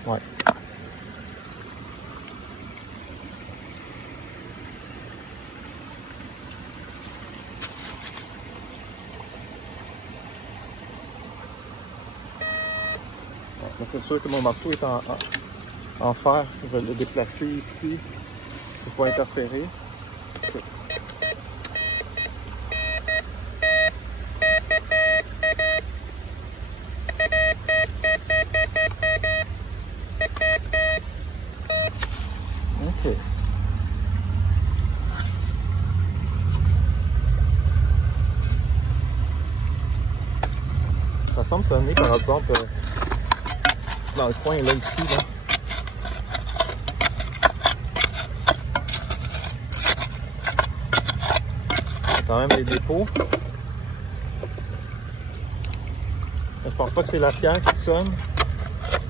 Ouais. C'est sûr que mon marteau est en fer. Je vais le déplacer ici pour pas interférer. Okay. OK. Ça semble sonner par exemple dans le coin là ici là. Il y a quand même des dépôts. Mais je pense pas que c'est la pierre qui sonne.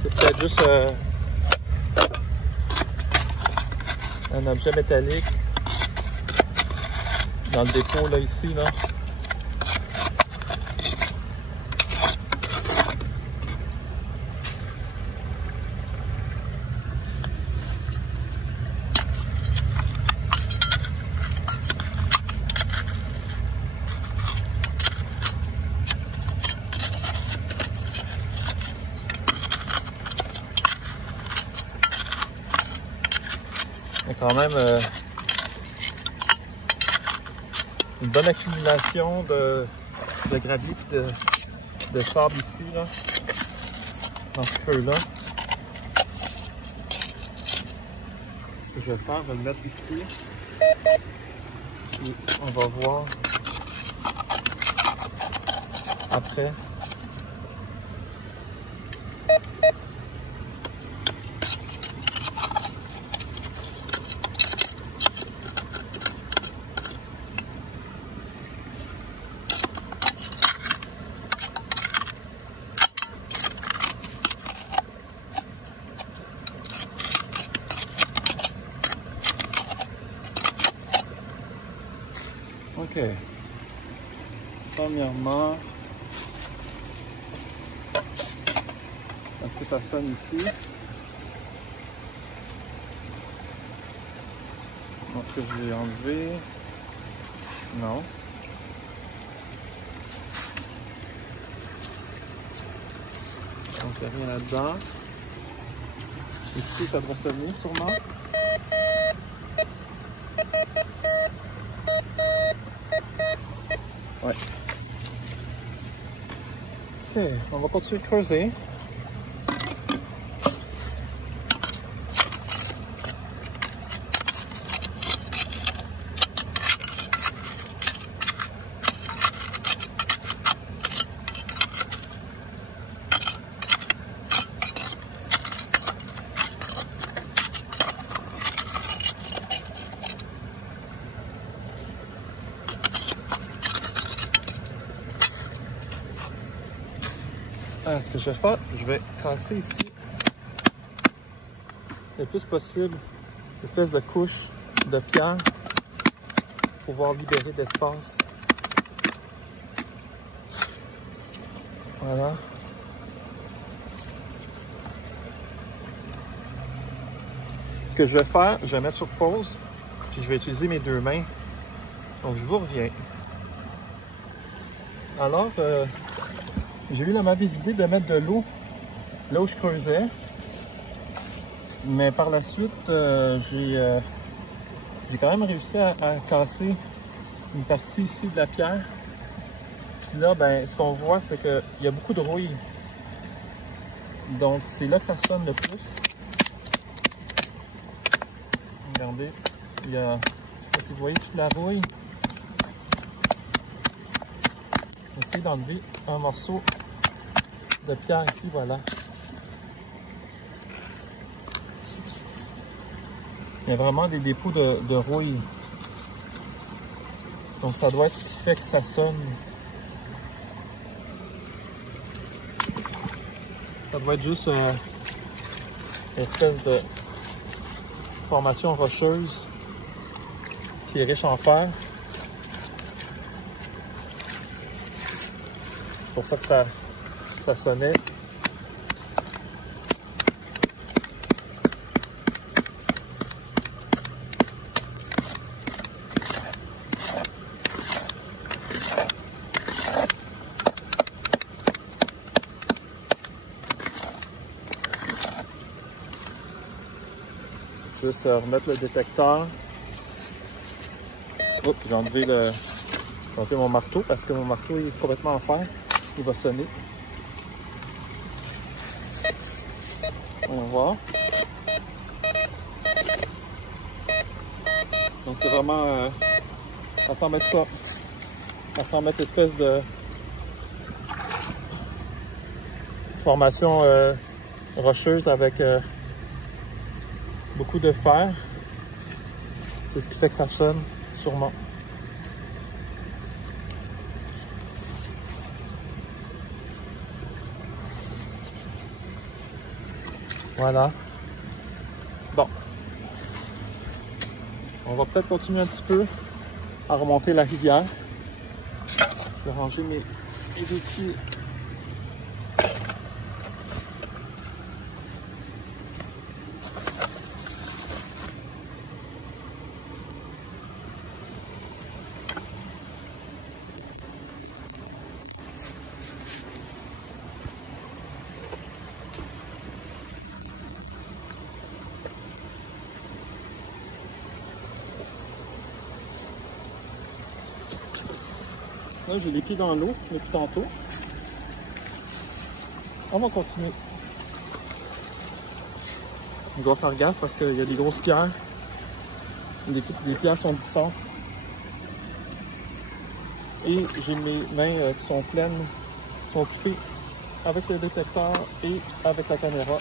C'est peut-être juste un objet métallique dans le dépôt là ici là. Il y a quand même une bonne accumulation de gravier et de sable ici, là, dans ce creux-là. Ce que je vais faire, je vais le mettre ici. Et on va voir après. OK. Premièrement, Est-ce que ça sonne ici? Est-ce que je l'ai enlevé? Non. Donc il n'y a rien là-dedans. Ici, ça doit sonner sûrement. Ouais. Ok, on va continuer de creuser. Ce que je vais faire, je vais casser ici le plus possible une espèce de couche de pierre pour pouvoir libérer d'espace. Voilà. Ce que je vais faire, je vais mettre sur pause, puis je vais utiliser mes deux mains. Donc je vous reviens. Alors, j'ai eu la mauvaise idée de mettre de l'eau là où je creusais, mais par la suite, j'ai quand même réussi à casser une partie ici de la pierre. Puis là, ben, ce qu'on voit, c'est qu'il y a beaucoup de rouille. Donc, c'est là que ça sonne le plus. Regardez, il y a, je ne sais pas si vous voyez toute la rouille. Essayez d'enlever un morceau de pierre ici, voilà. Il y a vraiment des dépôts de rouille. Donc ça doit être ce qui fait que ça sonne. Ça doit être juste une espèce de formation rocheuse qui est riche en fer. C'est pour ça que ça sonnait. Juste remettre le détecteur. Oups, j'ai enlevé mon marteau parce que mon marteau est complètement en fer. Il va sonner. On va voir. Donc c'est vraiment... ça sent mettre ça. Ça sent mettre une espèce de formation rocheuse avec beaucoup de fer. C'est ce qui fait que ça sonne, sûrement. Voilà. Bon. On va peut-être continuer un petit peu à remonter la rivière. Je vais ranger mes outils. Là, j'ai les pieds dans l'eau depuis tantôt. On va continuer. On doit faire gaffe parce qu'il y a des grosses pierres. Les pierres sont glissantes. Et j'ai mes mains qui sont pleines, qui sont occupées avec le détecteur et avec la caméra.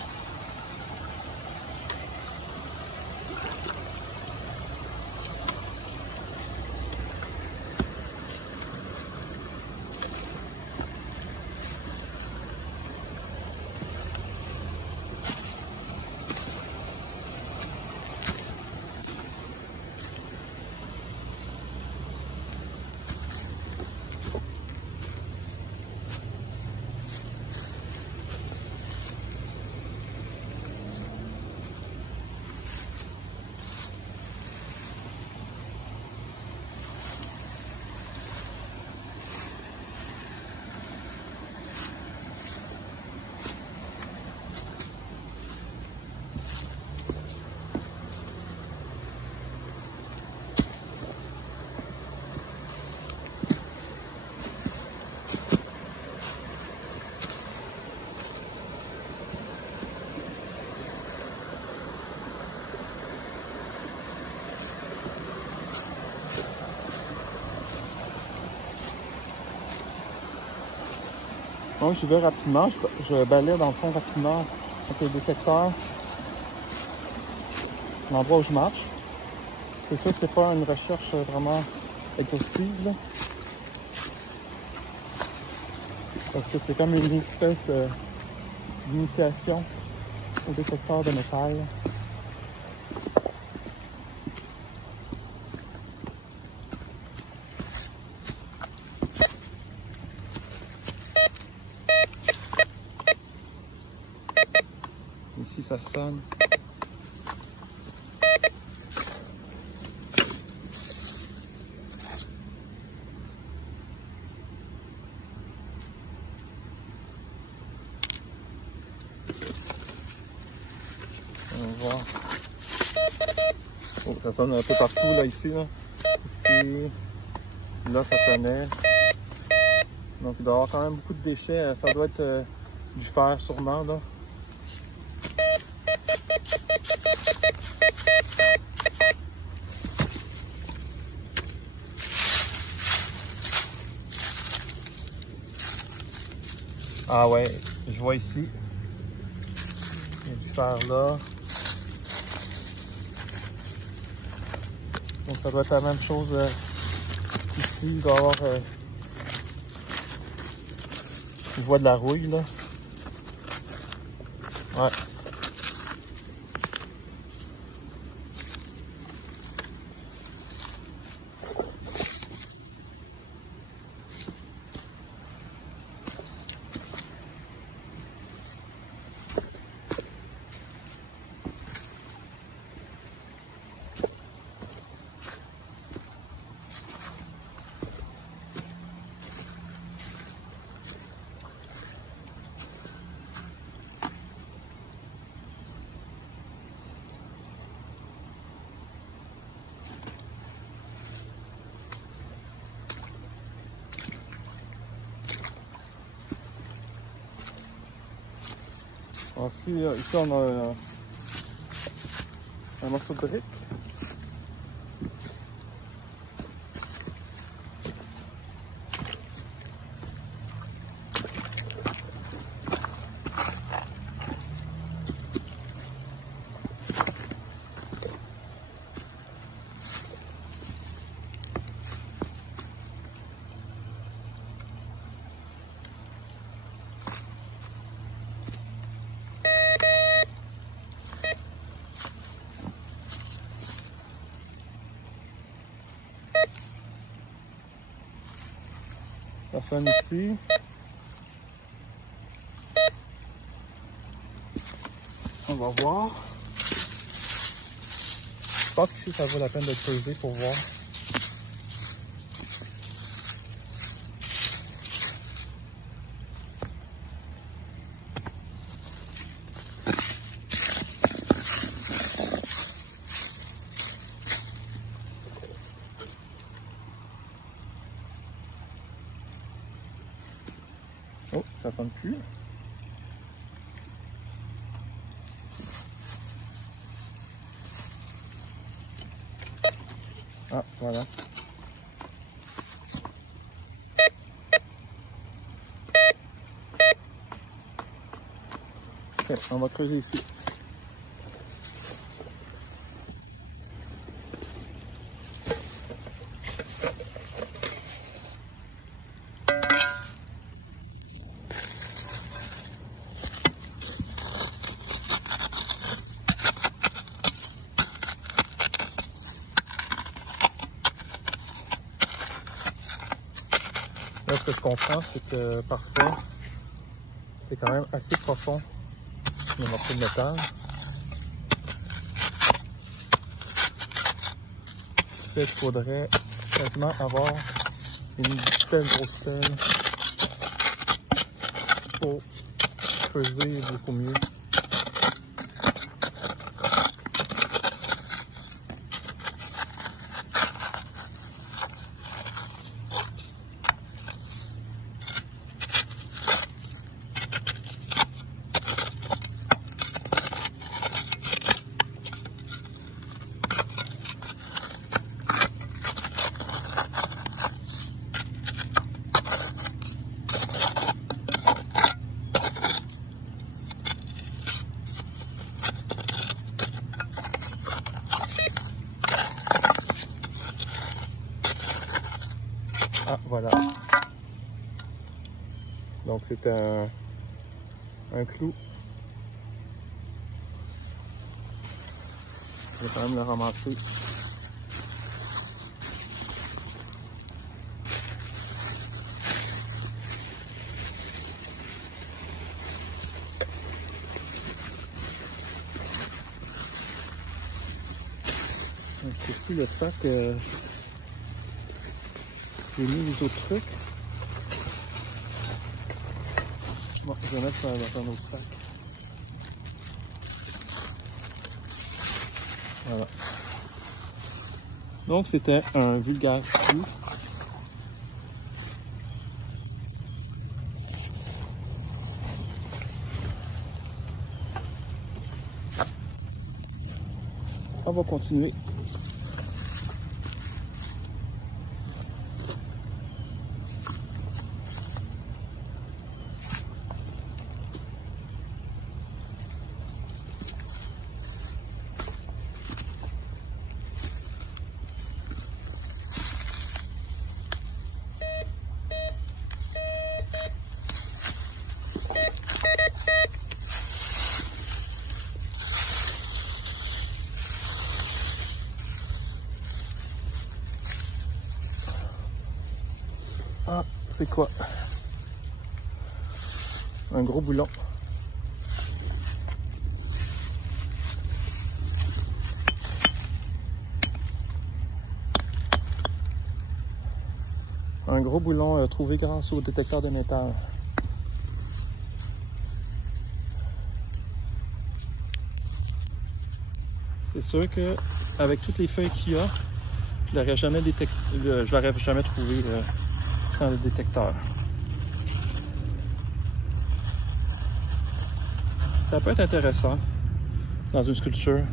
Donc j'y vais rapidement, je balaie dans le fond rapidement avec le détecteur l'endroit où je marche. C'est sûr que c'est pas une recherche vraiment exhaustive, là. Parce que c'est comme une espèce d'initiation au détecteur de métal. Ici ça sonne. On va voir. Oh, ça sonne un peu partout là, ici. Là, ici. Là, ça sonnait. Donc il doit y avoir quand même beaucoup de déchets. Ça doit être du fer sûrement là. Ah ouais, je vois ici. Il y a du fer là. Donc ça doit être la même chose ici. Il doit y avoir... je vois de la rouille là. Ouais. Alors ici on a un morceau de brique. Ça sonne ici. On va voir. Je pense qu'ici ça vaut la peine de creuser pour voir. Oh, ça sonne plus. Ah, voilà. Ok, on va creuser ici. Là, ce que je comprends, c'est que parfois, c'est quand même assez profond, le morceau de métal. Ce qui fait qu'il faudrait quasiment avoir une belle grosse pelle pour creuser beaucoup mieux. Voilà. Donc c'est un clou. Je vais quand même le ramasser. C'est plus le sac. J'ai mis les autres trucs. Bon, je vais mettre ça dans un autre sac. Voilà. Donc c'était un vulgaire clou. On va continuer. Ah, c'est quoi? Un gros boulon. Un gros boulon trouvé grâce au détecteur de métal. C'est sûr que avec toutes les feuilles qu'il y a, je l'aurais jamais trouvé sans le détecteur. Ça peut être intéressant dans une sculpture.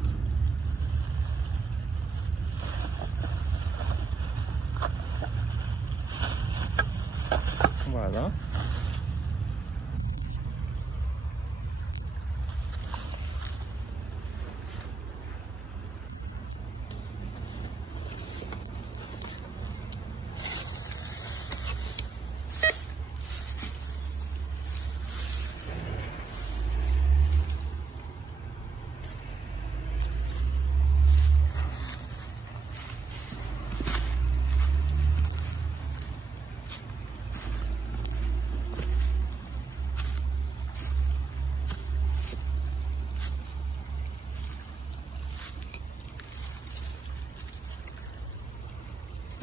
Voilà.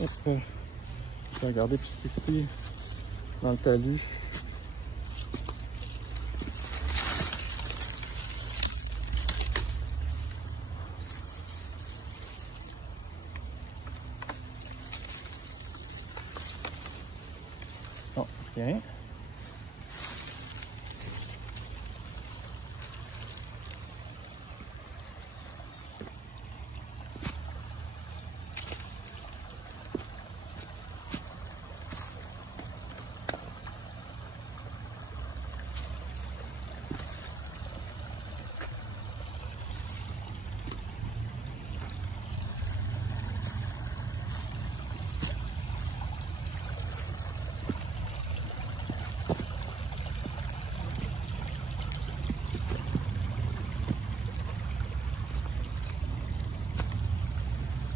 Hop, je vais regarder plus ici, dans le talus. Oh, bien.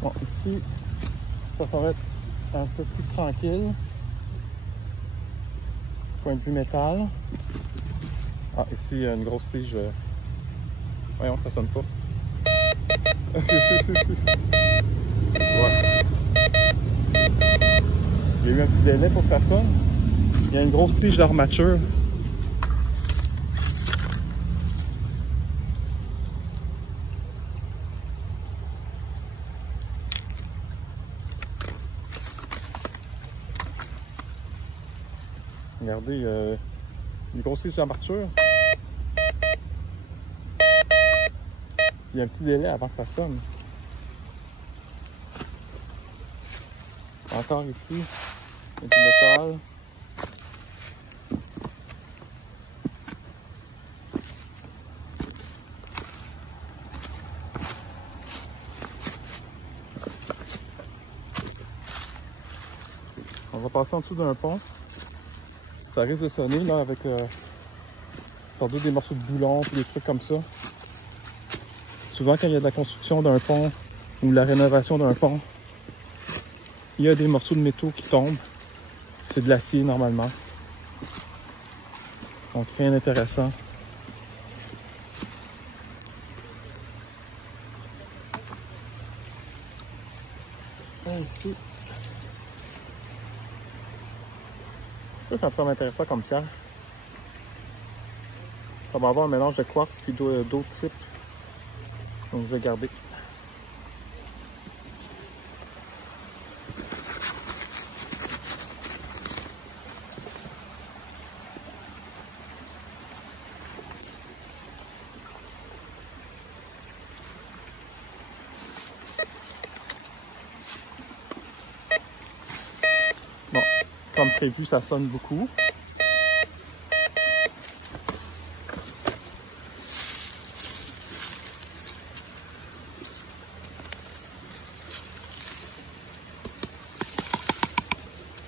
Bon, ici, ça va être un peu plus tranquille. Point de vue métal. Ah, ici, il y a une grosse tige. Voyons, ça sonne pas. Ouais. Il y a eu un petit délai pour que ça sonne. Il y a une grosse tige d'armature. Regardez, une grosse tige d'armature. Il y a un petit délai avant que ça sonne. Encore ici, il y a du métal. On va passer en dessous d'un pont. Ça risque de sonner là avec sans doute des morceaux de boulons et des trucs comme ça. Souvent quand il y a de la construction d'un pont ou la rénovation d'un pont, il y a des morceaux de métaux qui tombent. C'est de l'acier normalement. Donc rien d'intéressant. Ici. Ça me semble intéressant comme pierre. Ça va avoir un mélange de quartz puis d'autres types. Donc je vais garder. Bon, comme prévu, ça sonne beaucoup.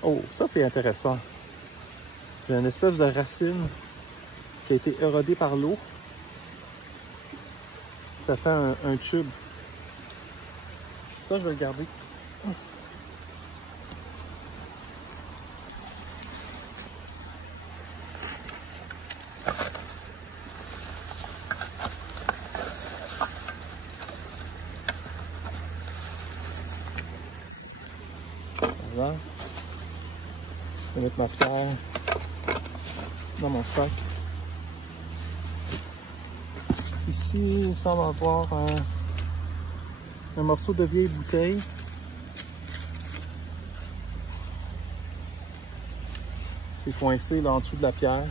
Oh, ça c'est intéressant. Il y a une espèce de racine qui a été érodée par l'eau. Ça fait un tube. Ça, je vais le garder. Voilà. Je vais mettre ma pierre dans mon sac. Ici, il semble avoir un morceau de vieille bouteille. C'est coincé là en dessous de la pierre.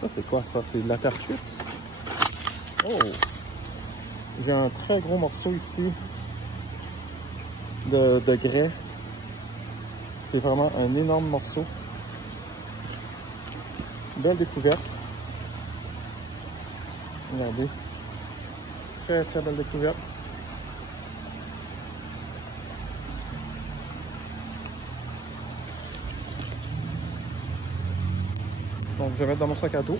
Ça, c'est quoi ça? C'est de la terre cuite? Oh! J'ai un très gros morceau ici de grès. C'est vraiment un énorme morceau. Belle découverte. Regardez. Très très belle découverte. Donc je vais mettre dans mon sac à dos.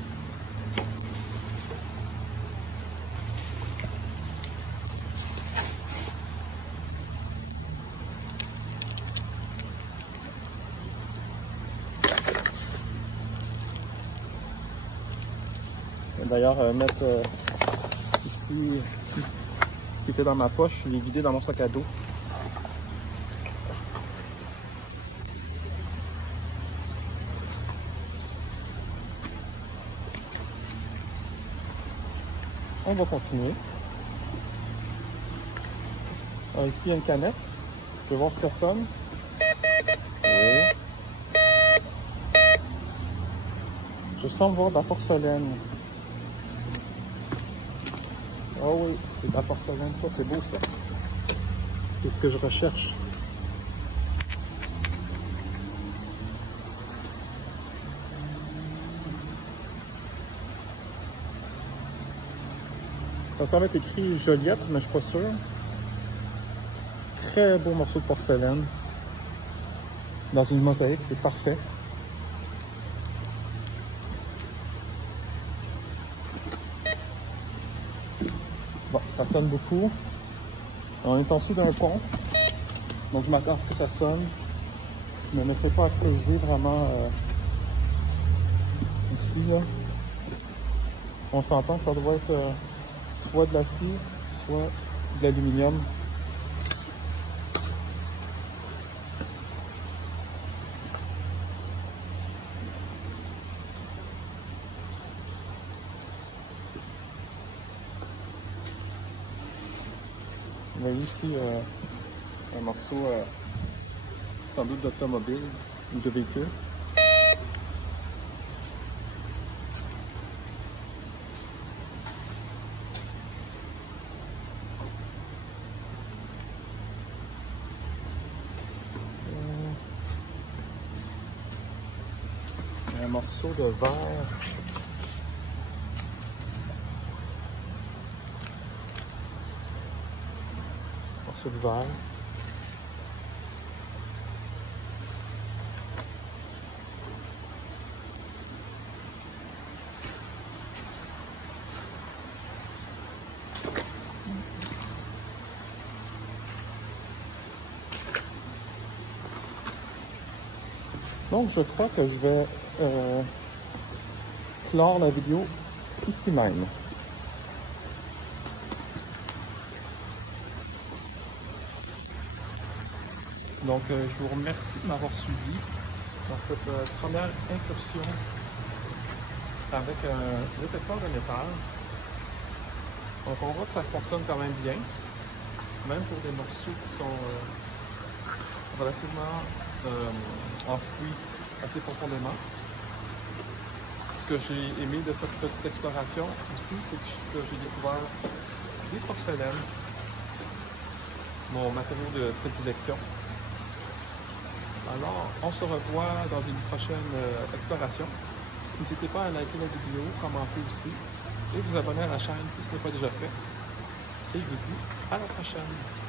D'ailleurs, mettre ici ce qui était dans ma poche, je l'ai vidé dans mon sac à dos. On va continuer. Alors ici, il y a une canette. Je vais voir si ça sonne. Oui. Je sens voir de la porcelaine. Oh oui, c'est de la porcelaine. Ça, c'est beau, ça. C'est ce que je recherche. Ça semble être écrit Joliette, mais je suis pas sûr. Très beau morceau de porcelaine. Dans une mosaïque, c'est parfait. Bon, ça sonne beaucoup. On est en dessous d'un pont. Donc je m'attends à ce que ça sonne. Je ne me mettrai pas à creuser vraiment ici, là. On s'entend que ça doit être soit de l'acier, soit de l'aluminium. Vous voyez ici un morceau sans doute d'automobile ou de véhicule. un morceau de verre. Morceau de verre. Donc, je crois que je vais clore la vidéo ici même. Donc, je vous remercie de m'avoir suivi dans cette première incursion avec un détecteur de métal. Donc, on voit que ça fonctionne quand même bien, même pour des morceaux qui sont relativement enfouis assez profondément. Ce que j'ai aimé de cette petite exploration aussi, c'est que j'ai découvert des porcelaines, mon matériau de prédilection. Alors, on se revoit dans une prochaine exploration. N'hésitez pas à liker la vidéo, commenter aussi, et vous abonner à la chaîne si ce n'est pas déjà fait. Et je vous dis à la prochaine!